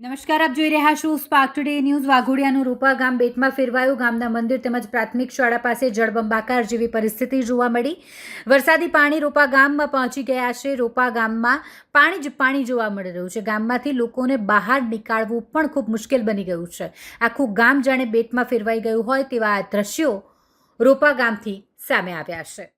નમસ્કાર, આપ જોઈ રહ્યા છો સ્પાર્ક ટુડે ન્યૂઝ। વાઘોડિયાનું રૂપા ગામ બેટમાં ફેરવાયું। ગામના મંદિર તેમજ પ્રાથમિક શાળા પાસે જળબંબાકાર જેવી પરિસ્થિતિ જોવા મળી। વરસાદી પાણી રૂપા ગામમાં પહોંચી ગયા છે। રૂપા ગામમાં પાણી જ પાણી જોવા મળી રહ્યું છે। ગામમાંથી લોકોને બહાર નીકાળવું પણ ખૂબ મુશ્કેલ બની ગયું છે। આખું ગામ જાણે બેટમાં ફેરવાઈ ગયું હોય તેવા આ દ્રશ્યો રૂપા ગામથી સામે આવ્યા છે।